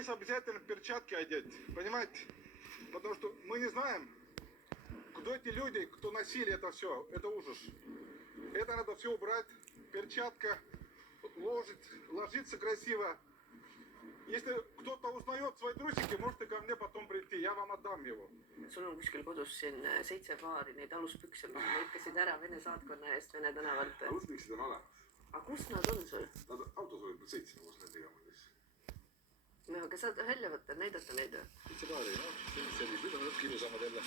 здесь обязательно перчатки одеть, понимаете? Потому что мы не знаем, кто эти люди, кто носили это все. Это ужас. Это надо все убрать. Перчатка, ложиться красиво. Если кто-то узнает свои трусики, можете ко мне потом прийти, я вам отдам его. Sul on kuskil kodus siin 7 paari neid aluspükse, mis lõikasid ära Vene saatkonna eest Vene tänavalt. Aluspüksid on olemas. Aga kus nad on sul? Nad autos olid, nad sõitsime koos nendega mõnes. No, aga saad välja võtta, näidata neid või? 7 paari, noh, sellised, nüüd on lõpk ilusamad jälle.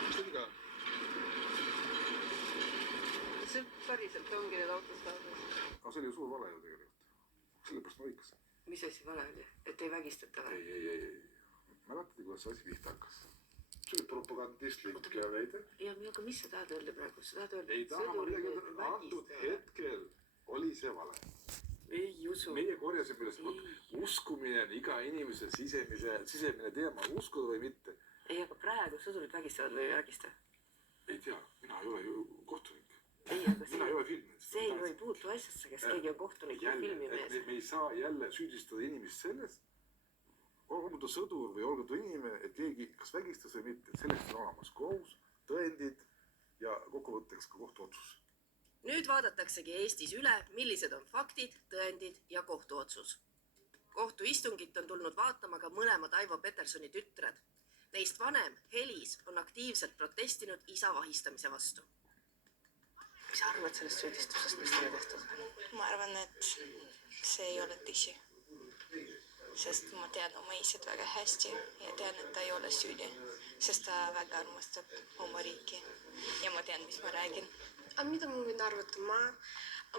Mis ta viga? See päriselt ongi need autos taas. Aga see oli ju suur vale ju tegelikult. Sellepärast ma lõikasin. Mis asi vale oli? Et ei vägistata või? Ei. Mäletati, kuidas see asi pihta hakkas? See oli propagandistlik väide. Ja, aga mis sa tahad öelda praegu? Sa tahad öelda, ei taha ma midagi öelda. Antud hetkel oli see vale. Ei usu. Meie korjasime üles. Uskumine on iga inimese sisemine teema. Uskuda või mitte. Ei, aga praegu sõdurid vägistavad või ei vägista? Ei tea. Mina ei ole ju kohtunik. Ei, aga mina ei ole filminud. See ei puutu asjasse, kes keegi on kohtunik või filmimees. Me ei saa jälle süüdistada inimest sellest, olgu ta sõdur või olgu ta inimene, et keegi kas vägistas või mitte. Sellest on olemas kohus, tõendid ja kokkuvõtteks ka kohtuotsus. Nüüd vaadataksegi Eestis üle, millised on faktid, tõendid ja kohtuotsus. Kohtuistungit on tulnud vaatama ka mõlemad Aivo Petersoni tütred. Neist vanem, Helis, on aktiivselt protestinud isa vahistamise vastu. Mis sa arvad sellest süüdistusest, mis teile tehtud? Ma arvan, et see ei ole tõsi. Sest ma tean oma isad väga hästi ja tean, et ta ei ole süüdi. Sest ta väga armastab oma riiki. Ja ma tean, mis ma räägin. Aga mida ma võin arvata?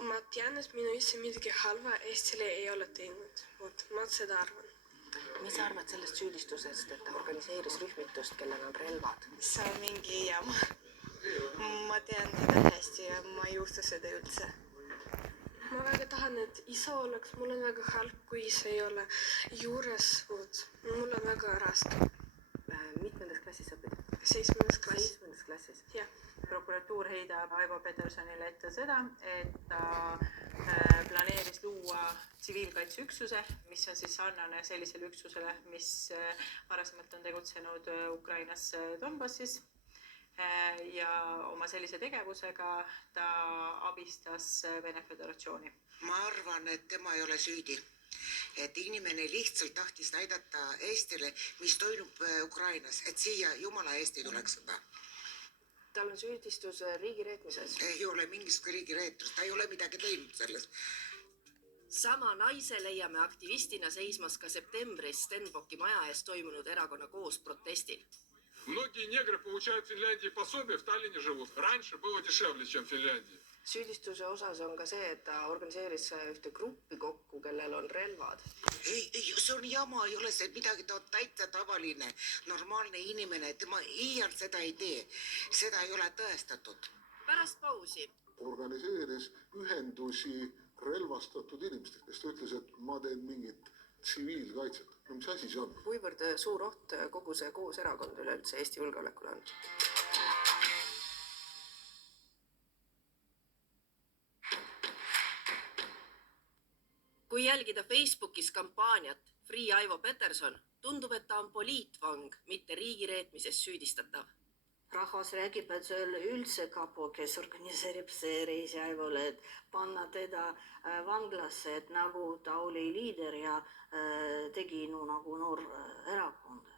Ma tean, et minu isa midagi halva Eestile ei ole teinud. Ma seda arvan. Mis sa arvad sellest süüdistusest, et ta organiseeris rühmitust, kellel on relvad? See on mingi jama. Ma tean teda hästi ja ma ei usu seda üldse. Ma väga tahan, et isa oleks. Mul on väga halb, kui isa ei ole juures. Mul on väga raske. Mitmendas klassis õpid? 7. klassis. 7. klassis? Jah. Prokuratuur heidab Aivo Petersonile ette seda, et ta planeeris luua tsiviilkaitseüksuse, mis on siis sarnane sellisele üksusele, mis varasemalt on tegutsenud Ukrainas Donbassis. Ja oma sellise tegevusega ta abistas Vene Föderatsiooni. Ma arvan, et tema ei ole süüdi. Et inimene lihtsalt tahtis näidata Eestile, mis toimub Ukrainas, et siia jumala Eesti tuleks seda. Tal on süüdistus riigireetmises. Ei ole mingist riigireetmist, ta ei ole midagi teinud selles. Sama naise leiame aktivistina seismas ka septembris Stenbocki maja ees toimunud erakonna koos protestil. Многие негры получают в Финляндии пособие, в Таллине живут. Раньше было дешевле, чем в Финляндии. Süüdistuse osas on ka see, et ta organiseeris ühte gruppi kokku, kellel on relvad. Ei, see on jama, ei ole see midagi, ta on täitsa tavaline, normaalne inimene. Tema iial seda ei tee. Seda ei ole tõestatud. Pärast pausi. Organiseeris ühendusi relvastatud inimestega, kes ta ütles, et ma teen mingit tsiviilkaitset. No mis asi see on? Kuivõrd suur oht kogu see koos erakond üleüldse Eesti julgeolekule on? Kui jälgida Facebookis kampaaniat Free Aivo Peterson, tundub, et ta on poliitvang, mitte riigireetmises süüdistatav. Rahvas räägib, et see oli üldse kapo, kes organiseerib see reisi Aivole, et panna teda vanglasse, et nagu ta oli liider ja tegi nagu noor erakond.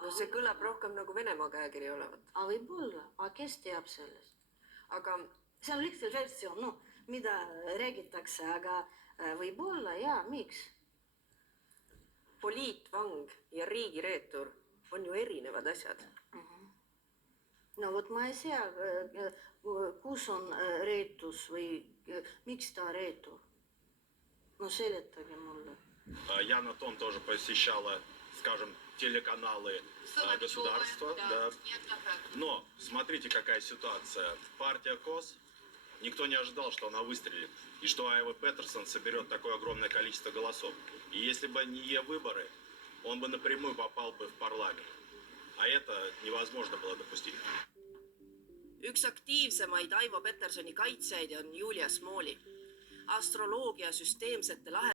No see kõlab rohkem nagu Venemaa käekiri olevat. Aga võib-olla, aga kes teab sellest? Aga see on lihtsalt versioon, mida räägitakse, aga võib-olla ja miks? Poliitvang ja riigireetur on ju erinevad asjad. No vot ma ei tea, kus on reetus või miks ta reetur? No seletage mulle. Яна Тон тоже посещала, скажем, телеканалы государства. Да. Но смотрите, какая ситуация. Партия КОС, никто не ожидал, что она выстрелит. И что Айво Петерсон соберет такое огромное количество голосов. И если бы не ее выборы, он бы напрямую попал бы в парламент. А это невозможно было допустить. Üks aktiivsemaid Aivo Petersoni kaitsjaid on Julia Smooli. Astroloogia süsteemsete